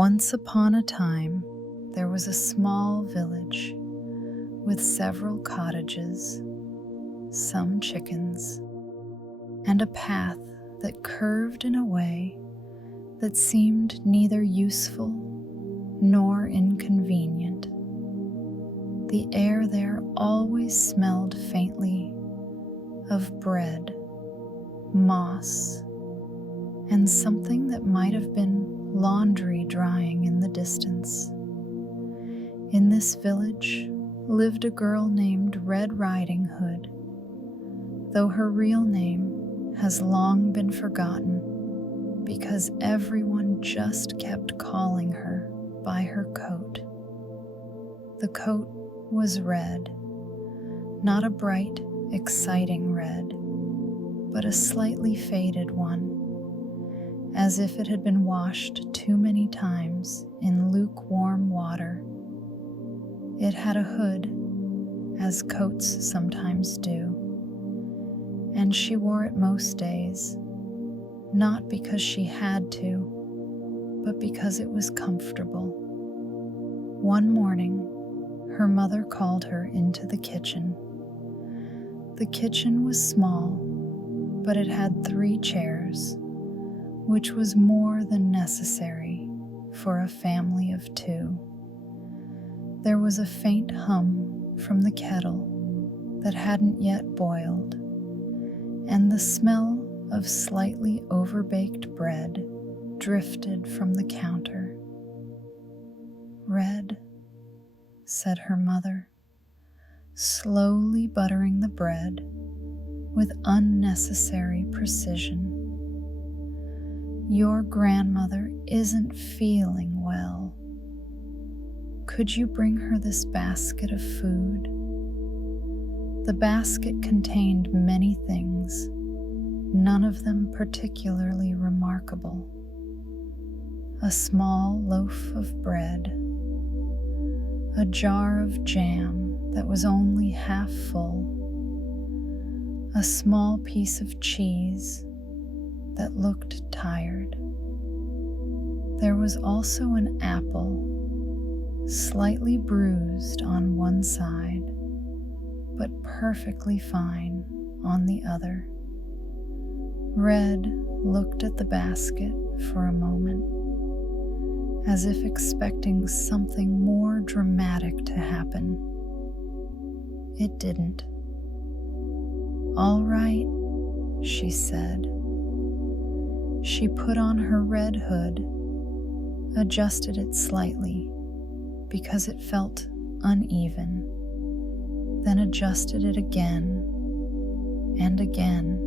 Once upon a time, there was a small village with several cottages, some chickens, and a path that curved in a way that seemed neither useful nor inconvenient. The air there always smelled faintly of bread, moss, and something that might have been laundry drying in the distance. In this village lived a girl named Red Riding Hood, though her real name has long been forgotten because everyone just kept calling her by her coat. The coat was red, not a bright, exciting red, but a slightly faded one, as if it had been washed too many times in lukewarm water. It had a hood, as coats sometimes do, and she wore it most days, not because she had to, but because it was comfortable. One morning, her mother called her into the kitchen. The kitchen was small, but it had 3 chairs, which was more than necessary for a family of 2. There was a faint hum from the kettle that hadn't yet boiled, and the smell of slightly overbaked bread drifted from the counter. "Red," said her mother, slowly buttering the bread with unnecessary precision. "Your grandmother isn't feeling well. Could you bring her this basket of food?" The basket contained many things, none of them particularly remarkable. A small loaf of bread, a jar of jam that was only half full, a small piece of cheese that looked tired. There was also an apple, slightly bruised on one side, but perfectly fine on the other. Red looked at the basket for a moment, as if expecting something more dramatic to happen. It didn't. "All right," she said. She put on her red hood, adjusted it slightly because it felt uneven, then adjusted it again and again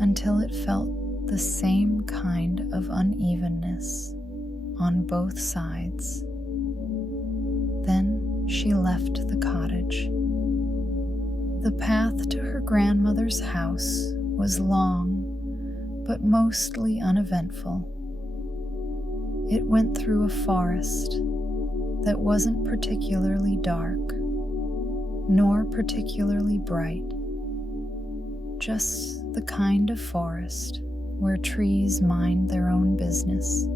until it felt the same kind of unevenness on both sides. Then she left the cottage. The path to her grandmother's house was long, but mostly uneventful. It went through a forest that wasn't particularly dark, nor particularly bright, just the kind of forest where trees mind their own business.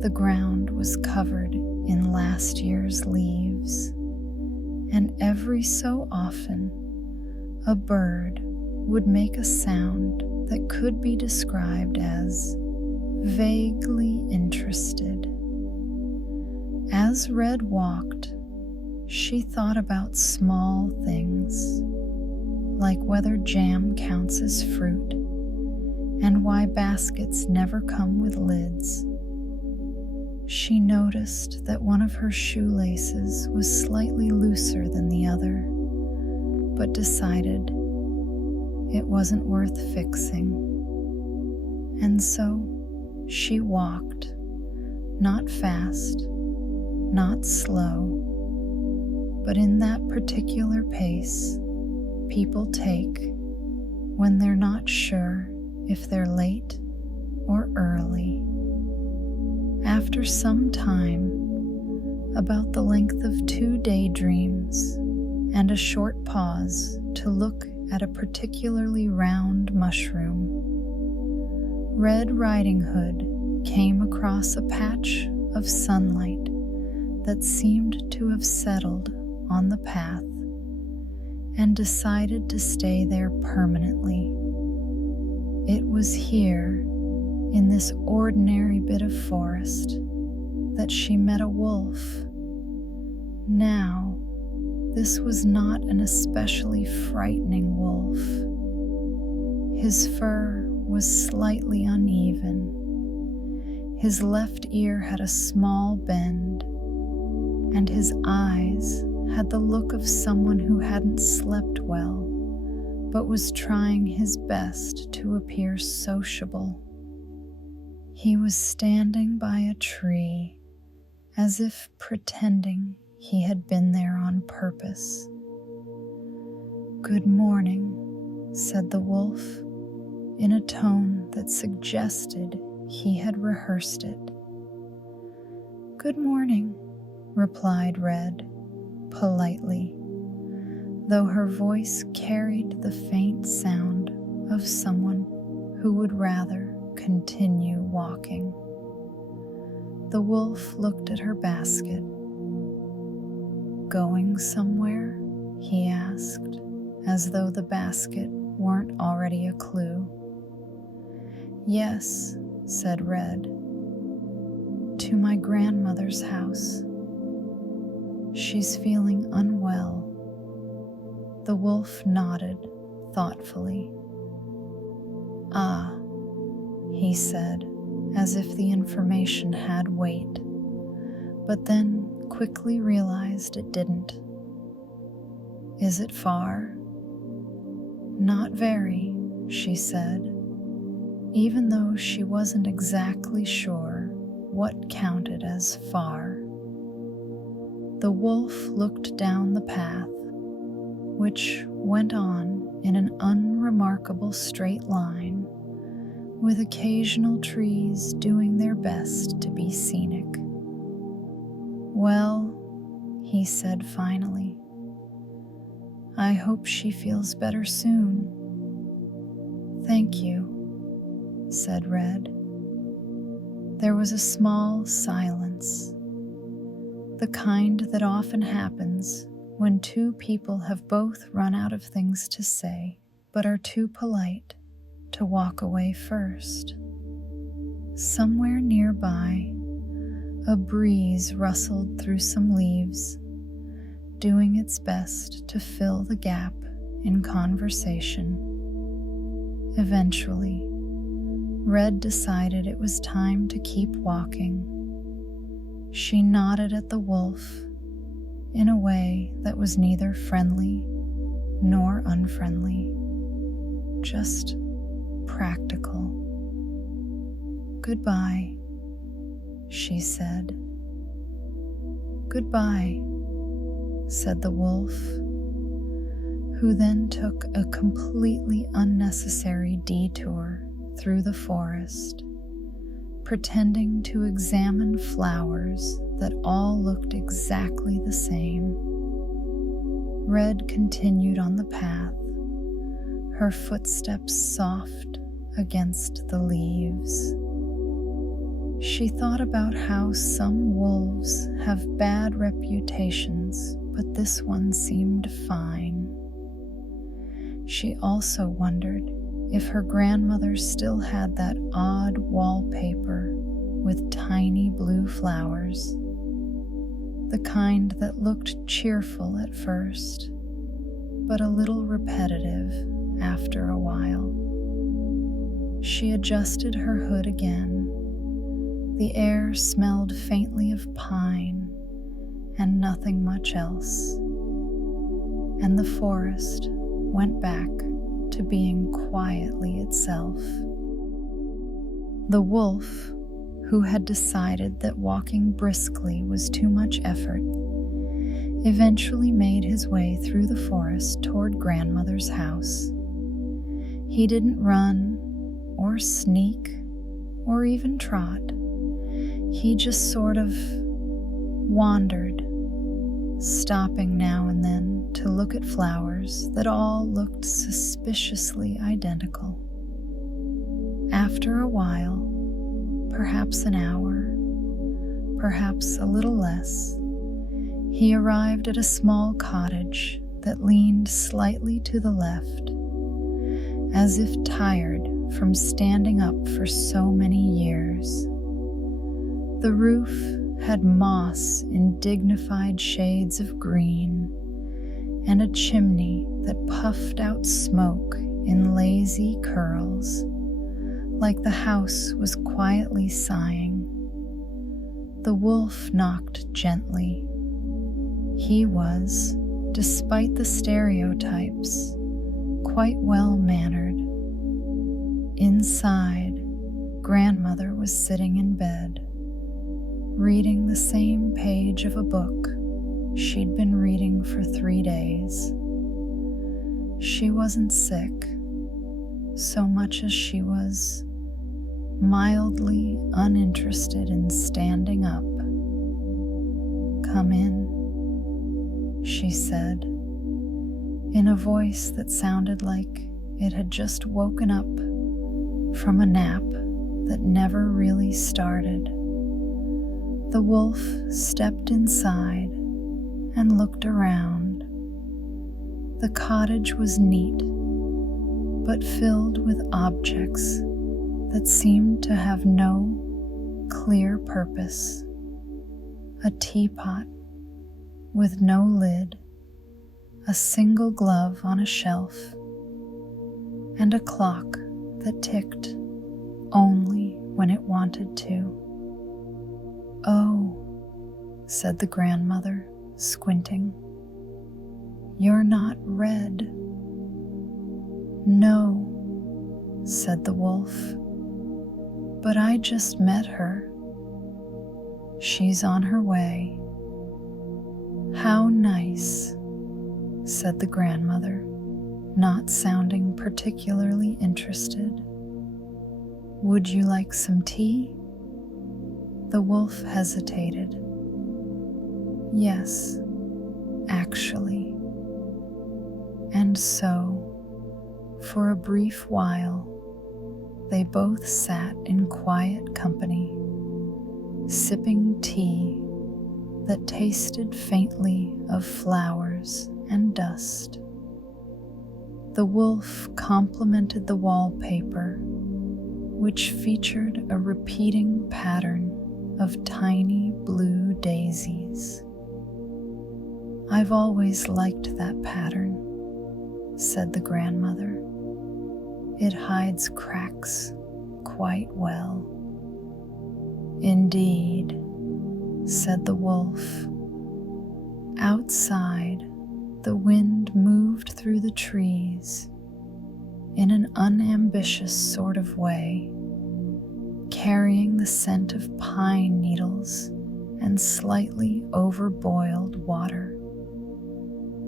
The ground was covered in last year's leaves, and every so often a bird would make a sound that could be described as vaguely interested. As Red walked, she thought about small things, like whether jam counts as fruit and why baskets never come with lids. She noticed that one of her shoelaces was slightly looser than the other, but decided it wasn't worth fixing. And so she walked, not fast, not slow, but in that particular pace people take when they're not sure if they're late or early. After some time, about the length of 2 daydreams and a short pause to look at a particularly round mushroom, Red Riding Hood came across a patch of sunlight that seemed to have settled on the path and decided to stay there permanently. It was here, in this ordinary bit of forest, that she met a wolf. Now, this was not an especially frightening wolf. His fur was slightly uneven. His left ear had a small bend, and his eyes had the look of someone who hadn't slept well, but was trying his best to appear sociable. He was standing by a tree, as if pretending he had been there on purpose. "Good morning," said the wolf, in a tone that suggested he had rehearsed it. "Good morning," replied Red, politely, though her voice carried the faint sound of someone who would rather continue walking. The wolf looked at her basket. "Going somewhere?" he asked, as though the basket weren't already a clue. "Yes," said Red, "to my grandmother's house. She's feeling unwell." The wolf nodded thoughtfully. "Ah," he said, as if the information had weight, but then quickly realized it didn't. "Is it far?" "Not very," she said, even though she wasn't exactly sure what counted as far. The wolf looked down the path, which went on in an unremarkable straight line, with occasional trees doing their best to be scenic. "Well," he said finally, "I hope she feels better soon." "Thank you," said Red. There was a small silence, the kind that often happens when two people have both run out of things to say but are too polite to walk away first. Somewhere nearby, a breeze rustled through some leaves, doing its best to fill the gap in conversation. Eventually, Red decided it was time to keep walking. She nodded at the wolf in a way that was neither friendly nor unfriendly, just practical. "Goodbye," she said. "Goodbye," said the wolf, who then took a completely unnecessary detour through the forest, pretending to examine flowers that all looked exactly the same. Red continued on the path, her footsteps soft against the leaves. She thought about how some wolves have bad reputations, but this one seemed fine. She also wondered if her grandmother still had that odd wallpaper with tiny blue flowers, the kind that looked cheerful at first, but a little repetitive after a while. She adjusted her hood again. The air smelled faintly of pine and nothing much else, and the forest went back to being quietly itself. The wolf, who had decided that walking briskly was too much effort, eventually made his way through the forest toward grandmother's house. He didn't run or sneak or even trot. He just sort of wandered, stopping now and then to look at flowers that all looked suspiciously identical. After a while, perhaps an hour, perhaps a little less, he arrived at a small cottage that leaned slightly to the left, as if tired from standing up for so many years. The roof had moss in dignified shades of green, and a chimney that puffed out smoke in lazy curls, like the house was quietly sighing. The wolf knocked gently. He was, despite the stereotypes, quite well-mannered. Inside, grandmother was sitting in bed, reading the same page of a book she'd been reading for 3 days. She wasn't sick, so much as she was mildly uninterested in standing up. "Come in," she said, in a voice that sounded like it had just woken up from a nap that never really started. The wolf stepped inside and looked around. The cottage was neat, but filled with objects that seemed to have no clear purpose. A teapot with no lid, a single glove on a shelf, and a clock that ticked only when it wanted to. "Oh," said the grandmother, squinting. "You're not red." "No," said the wolf, "but I just met her. She's on her way." "How nice," said the grandmother, not sounding particularly interested. "Would you like some tea?" The wolf hesitated. "Yes, actually." And so, for a brief while, they both sat in quiet company, sipping tea that tasted faintly of flowers and dust. The wolf complimented the wallpaper, which featured a repeating pattern of tiny blue daisies. "I've always liked that pattern," said the grandmother. "It hides cracks quite well." "Indeed," said the wolf. Outside, the wind moved through the trees in an unambitious sort of way, carrying the scent of pine needles and slightly overboiled water.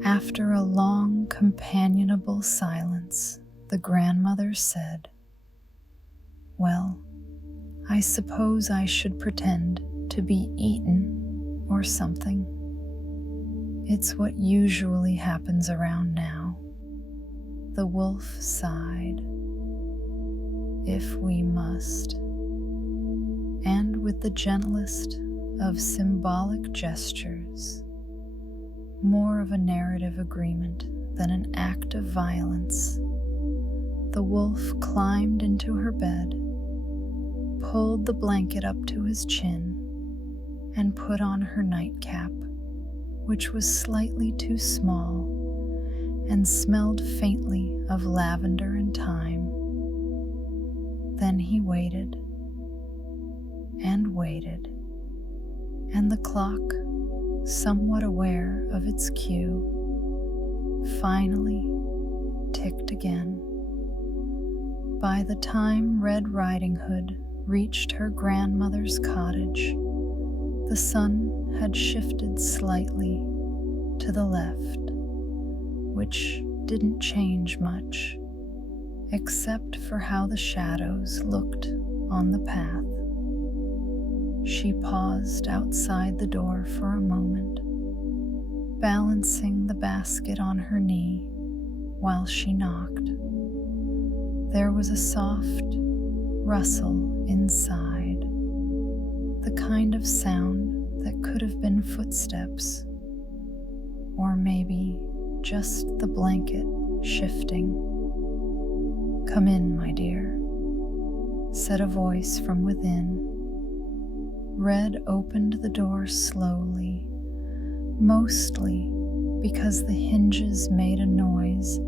After a long, companionable silence, the grandmother said, "Well, I suppose I should pretend to be eaten or something. It's what usually happens around now." The wolf sighed. "If we must." And with the gentlest of symbolic gestures, more of a narrative agreement than an act of violence, the wolf climbed into her bed, pulled the blanket up to his chin, and put on her nightcap, which was slightly too small and smelled faintly of lavender and thyme. Then he waited and waited, and the clock, somewhat aware of its cue, finally ticked again. By the time Red Riding Hood reached her grandmother's cottage, the sun had shifted slightly to the left, which didn't change much, except for how the shadows looked on the path. She paused outside the door for a moment, balancing the basket on her knee while she knocked. There was a soft rustle inside, the kind of sound that could have been footsteps, or maybe just the blanket shifting. "Come in, my dear," said a voice from within. Red opened the door slowly, mostly because the hinges made a noise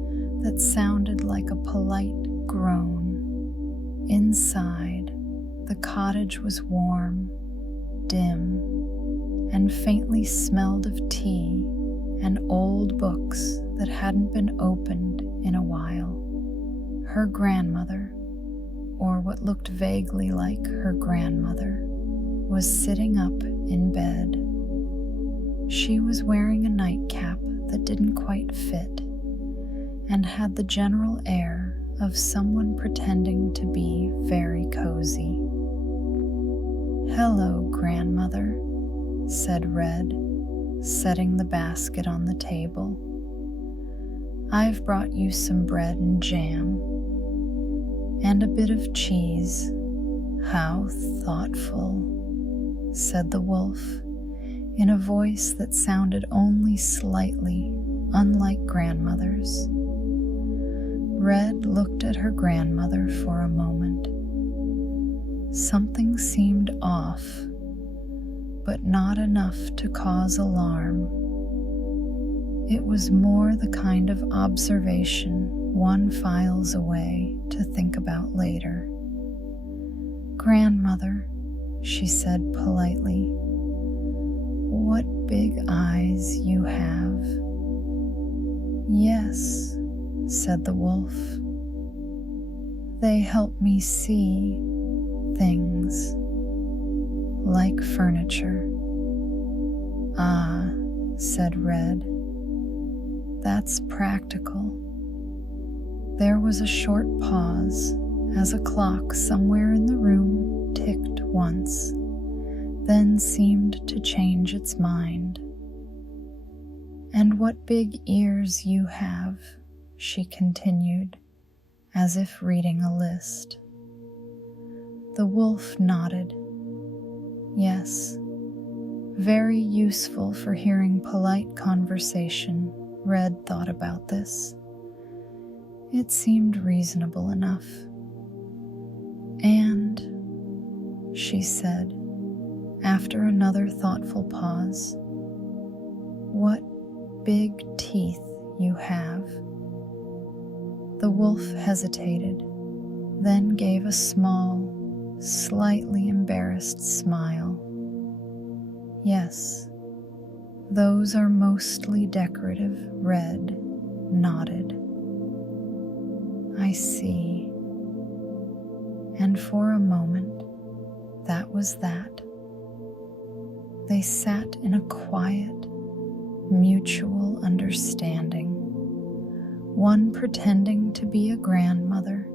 that sounded like a polite groan. Inside, the cottage was warm, dim, and faintly smelled of tea and old books that hadn't been opened in a while. Her grandmother, or what looked vaguely like her grandmother, was sitting up in bed. She was wearing a nightcap that didn't quite fit and had the general air of someone pretending to be very cozy. "Hello, grandmother," said Red, setting the basket on the table. "I've brought you some bread and jam, and a bit of cheese." "How thoughtful," said the wolf, in a voice that sounded only slightly unlike grandmother's. Red looked at her grandmother for a moment. Something seemed off, but not enough to cause alarm. It was more the kind of observation one files away to think about later. "Grandmother," she said politely, "what big eyes you have." "Yes," said the wolf. "They help me see things, like furniture." "Ah," said Red, "that's practical." There was a short pause as a clock somewhere in the room ticked once, then seemed to change its mind. "And what big ears you have," she continued, as if reading a list. The wolf nodded. Yes, very useful for hearing polite conversation. Red thought about this. It seemed reasonable enough. "And," she said, after another thoughtful pause, "what big teeth you have." The wolf hesitated, then gave a small, slightly embarrassed smile. "Yes, those are mostly decorative." Red nodded. "I see." And for a moment, that was that. They sat in a quiet, mutual understanding, one pretending to be a grandmother,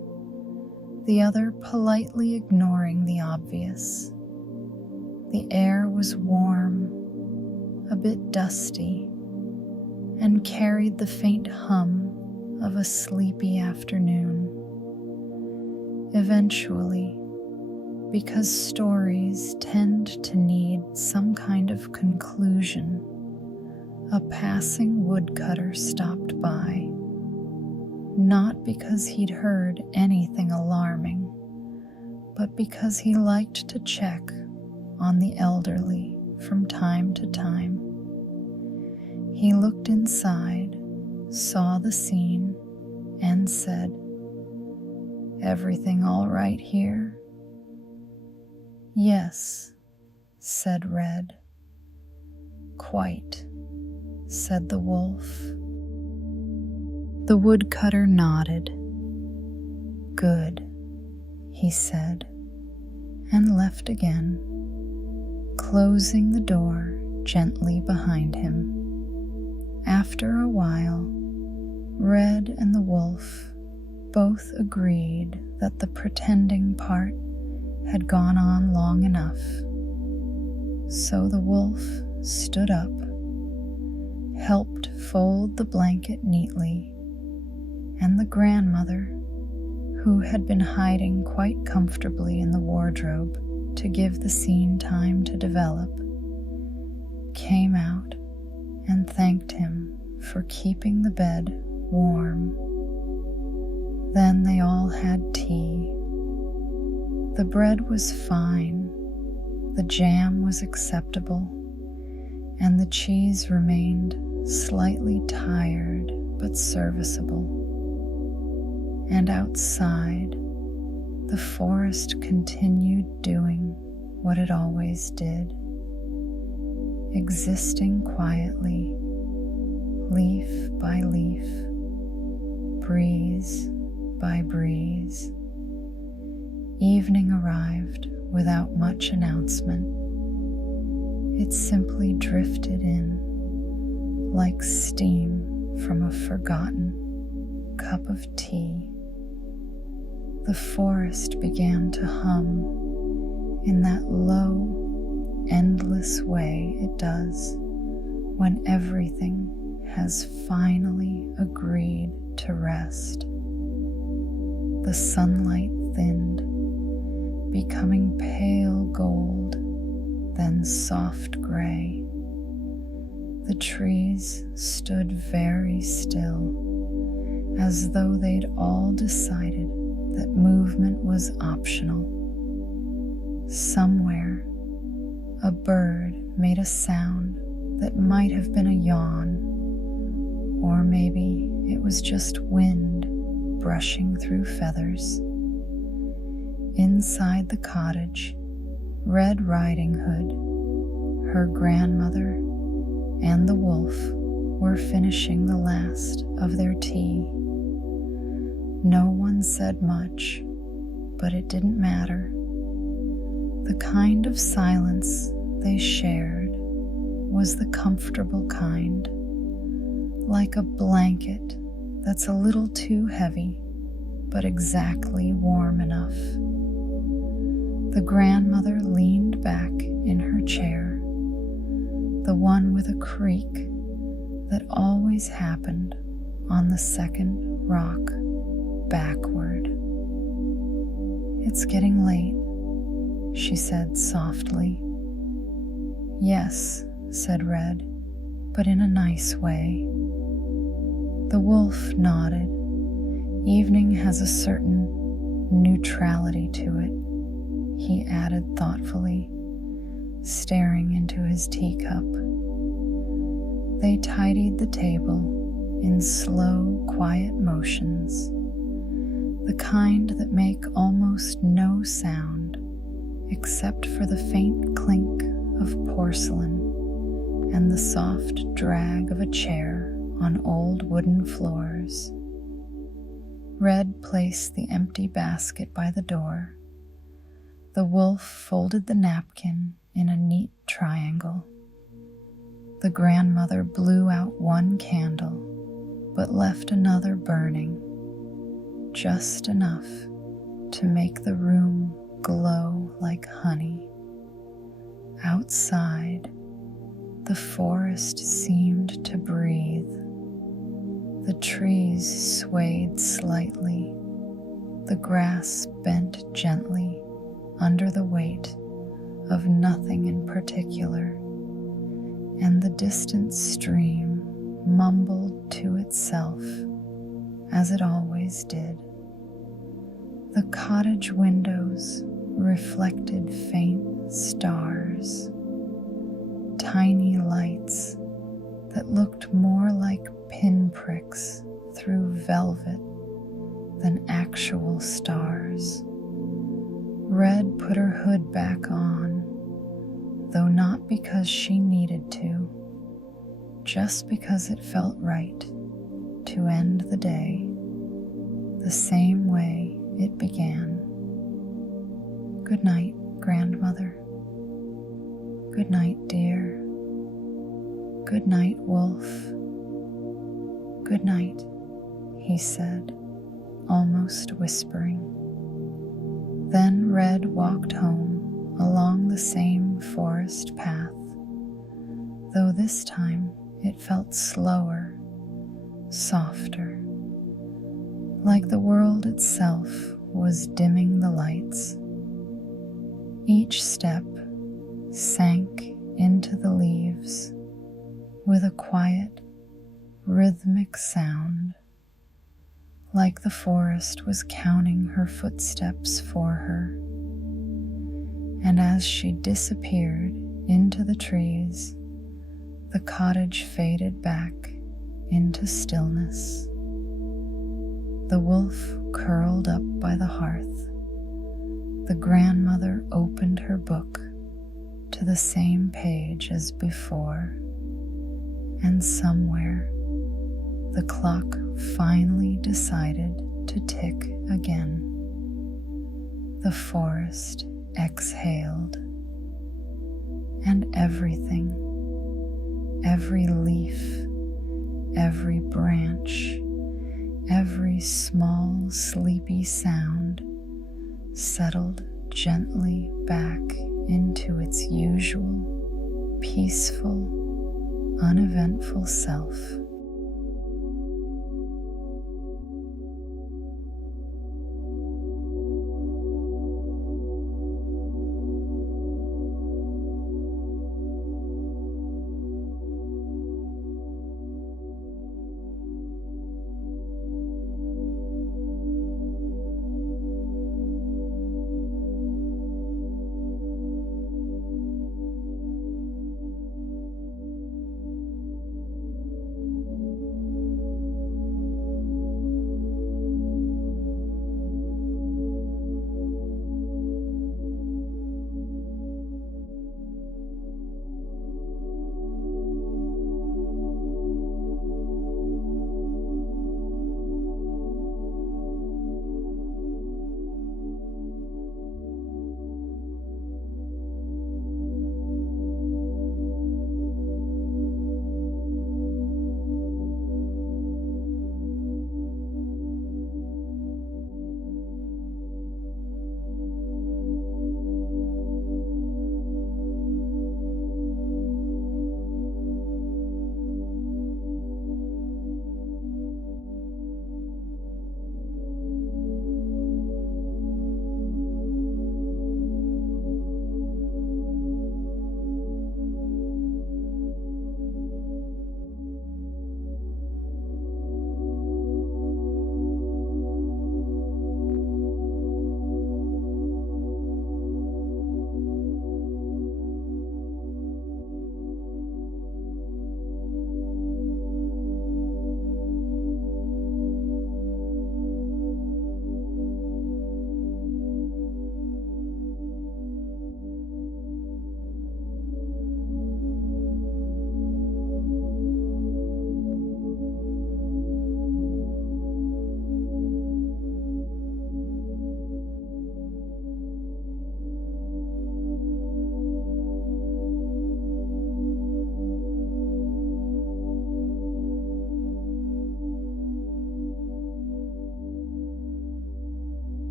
the other politely ignoring the obvious. The air was warm, a bit dusty, and carried the faint hum of a sleepy afternoon. Eventually, because stories tend to need some kind of conclusion, a passing woodcutter stopped by. Not because he'd heard anything alarming, but because he liked to check on the elderly from time to time. He looked inside, saw the scene, and said, "Everything all right here?" "Yes," said Red. "Quite," said the wolf. The woodcutter nodded. "Good," he said, and left again, closing the door gently behind him. After a while, Red and the wolf both agreed that the pretending part had gone on long enough. So the wolf stood up, helped fold the blanket neatly, and the grandmother, who had been hiding quite comfortably in the wardrobe, to give the scene time to develop, came out and thanked him for keeping the bed warm. Then they all had tea. The bread was fine, the jam was acceptable, and the cheese remained slightly tired but serviceable. And outside, the forest continued doing what it always did, existing quietly, leaf by leaf, breeze by breeze. Evening arrived without much announcement. It simply drifted in like steam from a forgotten cup of tea. The forest began to hum in that low, endless way it does when everything has finally agreed to rest. The sunlight thinned, becoming pale gold, then soft gray. The trees stood very still, as though they'd all decided that movement was optional. Somewhere, a bird made a sound that might have been a yawn, or maybe it was just wind brushing through feathers. Inside the cottage, Red Riding Hood, her grandmother, and the wolf were finishing the last of their tea. No one said much, but it didn't matter. The kind of silence they shared was the comfortable kind, like a blanket that's a little too heavy, but exactly warm enough. The grandmother leaned back in her chair, the one with a creak that always happened on the second rock backward. "It's getting late," she said softly. "Yes," said Red, "but in a nice way." The wolf nodded. "Evening has a certain neutrality to it," he added thoughtfully, staring into his teacup. They tidied the table in slow, quiet motions, the kind that make almost no sound except for the faint clink of porcelain and the soft drag of a chair on old wooden floors. Red placed the empty basket by the door. The wolf folded the napkin in a neat triangle. The grandmother blew out one candle, but left another burning, just enough to make the room glow like honey. Outside, the forest seemed to breathe. The trees swayed slightly, the grass bent gently under the weight of nothing in particular, and the distant stream mumbled to itself as it always did. The cottage windows reflected faint stars, tiny lights that looked more like pinpricks through velvet than actual stars. Red put her hood back on, though not because she needed to, just because it felt right to end the day the same way it began. "Good night, grandmother. Good night, dear. Good night, wolf. Good night," he said, almost whispering. Then Red walked home along the same forest path, though this time it felt slower, softer, like the world itself was dimming the lights. Each step sank into the leaves with a quiet, rhythmic sound, like the forest was counting her footsteps for her. And as she disappeared into the trees, the cottage faded back into stillness. The wolf curled up by the hearth. The grandmother opened her book to the same page as before, and somewhere the clock finally decided to tick again. The forest exhaled, and everything, every leaf, every branch, every small sleepy sound settled gently back into its usual, peaceful, uneventful self.